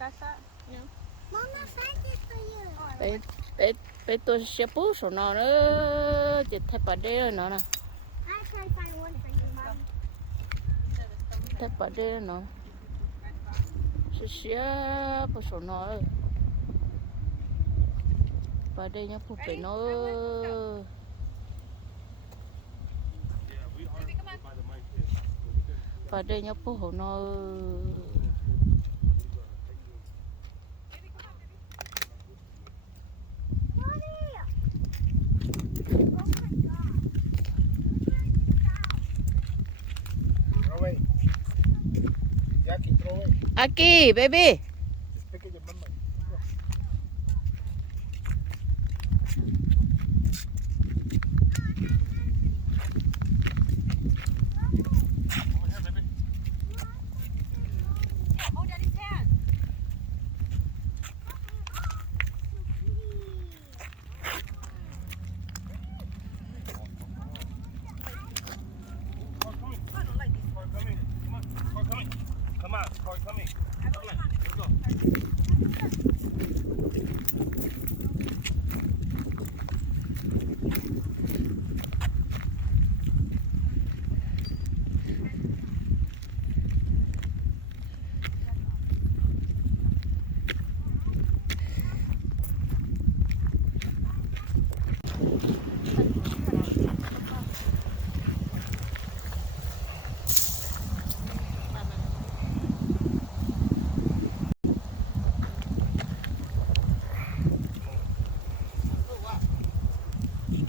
Mama, find it for you. Bé tôi sẽ bút số nó nữa chỉ thấy bà đê nó nè I can find one for you, Mom. thấy bà đê nó sẽ bút số nó bà đê nhá bút phải nó bà đê nhá bút hồ nó Aki, baby. Just pick it your mama. Over here, baby. Hold Daddy's hand. Car coming. I don't like this. Car coming. Come on. Car coming. Come on. Car coming. Come on. Let's go.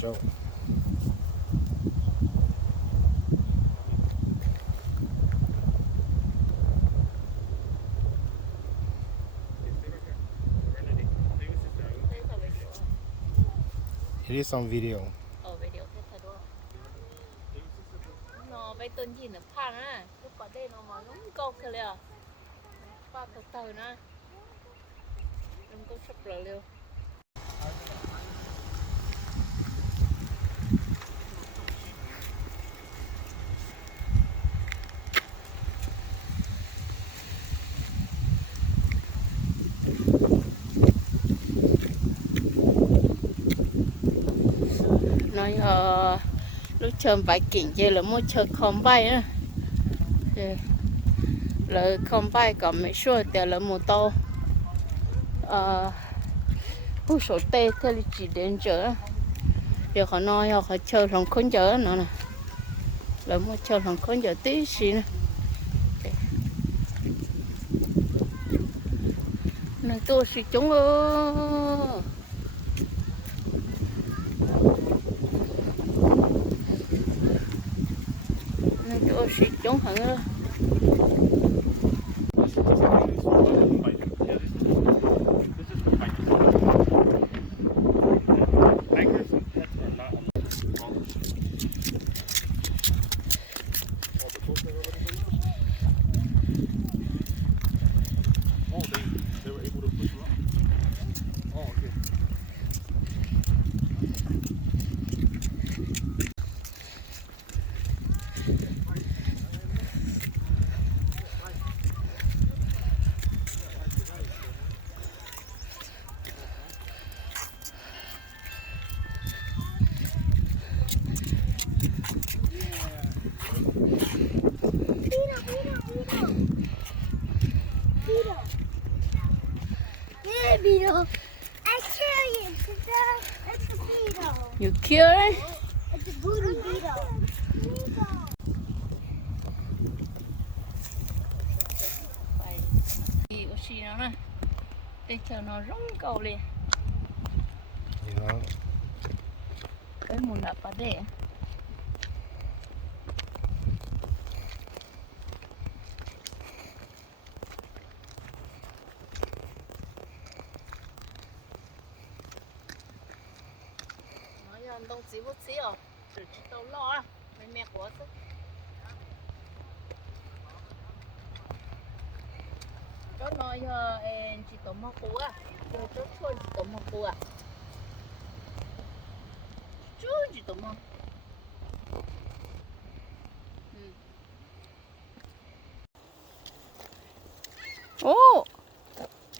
Joe. It is on video. Video thế thôi đó. Nó bây tuần gì nữa phang á, lúc có đây nó mà đúng câu kia liền. Qua từ từ nè. Đừng có sụp rồi liều. Nói lúc chơi bài kiện chơi là muốn chơi không bay á, là không bay còn mấy số tiền là một tàu hú số tê thế là chỉ đến giờ giờ họ nói họ chơi không khốn giờ nữa nè, là muốn chơi không khốn giờ tí xí nữa này tôi sẽ chúng ơ tôi sẽ chống hẳn ơ They were able to push you up. Oh, okay. Yeah, beetle. I kill you. It's a beetle. You kill it? It's a booty beetle. Đi oxy nó nè, để cho nó rung cầu liền. Yeah. Cái mùn là bà đẻ. Nói cho anh đông xí một xí à, rồi chỉ tao lo à, mấy mẹ của sức. Có nói cho em chỉ tao mọc cua à, rồi cho chua chỉ tao mọc cua à. Chua chỉ tao mọc. Ồ,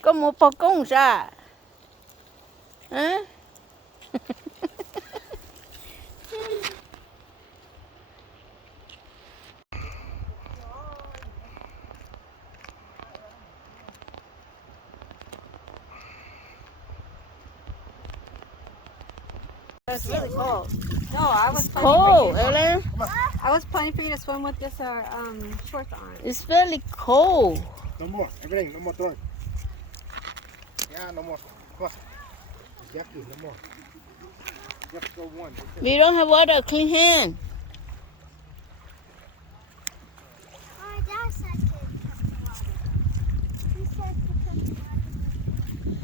có một bọc công ra hả It's really cold. No, I was cold Ellen I was planning for you to swim with just our shorts on. it's very cold No more. Everything. No more throwing. Yeah, no more. Come on. Yucky. No more. You have to go one. we don't have water clean hand My dad said to come to water. He said to come to water.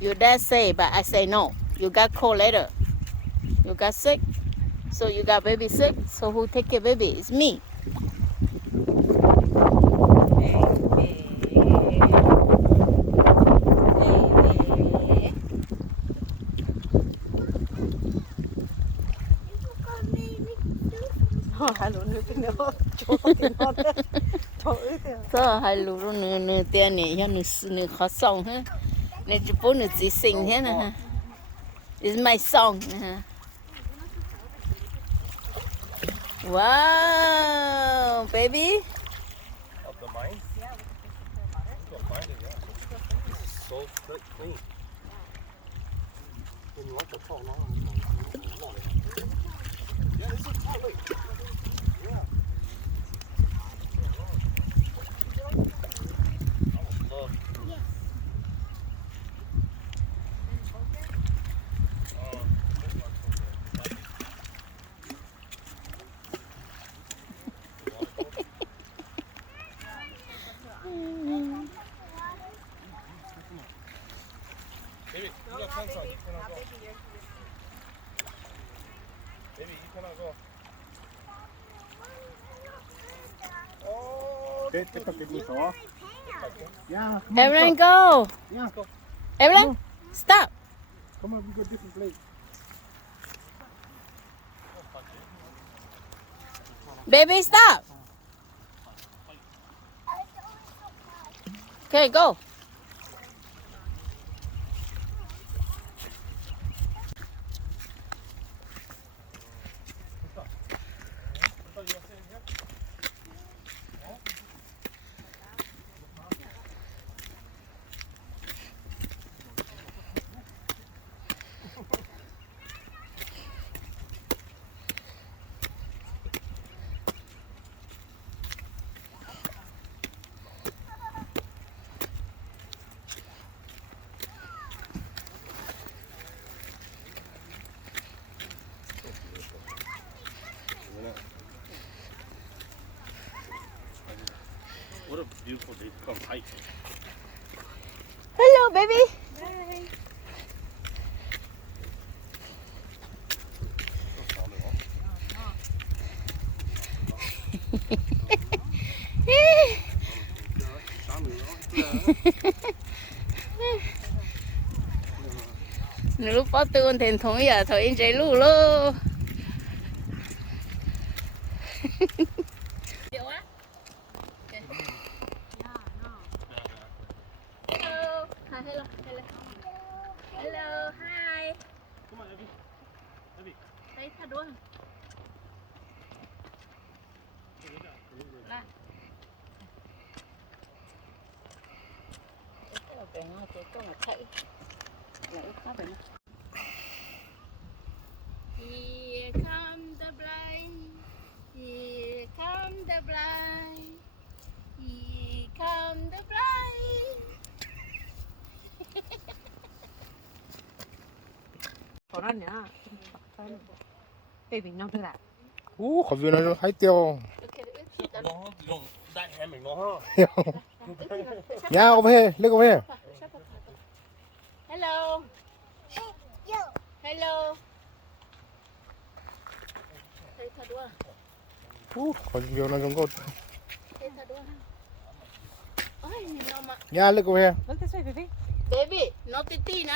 your dad say but I say no you got cold later you got sick so you got baby sick so who take care baby it's me Sao hai lũ nó nửa tiền này cho nửa khó song ha, nửa chỉ bốn nửa chỉ sing thế nè ha. It's my song ha. Wow, baby. Of the mine? Yeah. Find it, yeah. This is so clean. When you want the phone on, yeah, this is totally. Yeah. Baby, you got pants on. You cannot go. Baby, you cannot go. Oh, okay, take a picture off. Yeah. Come on, Everyone stop. go. Yeah, go. Everyone, stop. Come on, we go different place. Baby, stop. Okay, go. What a beautiful day to come hiking. Hello, baby. Nếu bắt tôi thèn thống giờ thôi anh chạy lù lô. Hello, hi, hello, hello, hello, hi. Come on, Abby. Abby. Đây thả đuôi. Này. Cái nó cái con là chạy. Lại khá vậy. Here come the blind. Here come the blind. Here come the blind. Corona. Baby, no do that. 겁이 나서 하이떼요. Okay, 좀 that hammer no. yeah, over here. Look over here. Hello. Hey, yo. Hello. Hey, thả đuôi. 겁이 나는 거. Hey, thả đuôi. Ôi, nhìn nó mà. Yeah, look over here. Look this way, baby. Baby, nó tí tí nữa.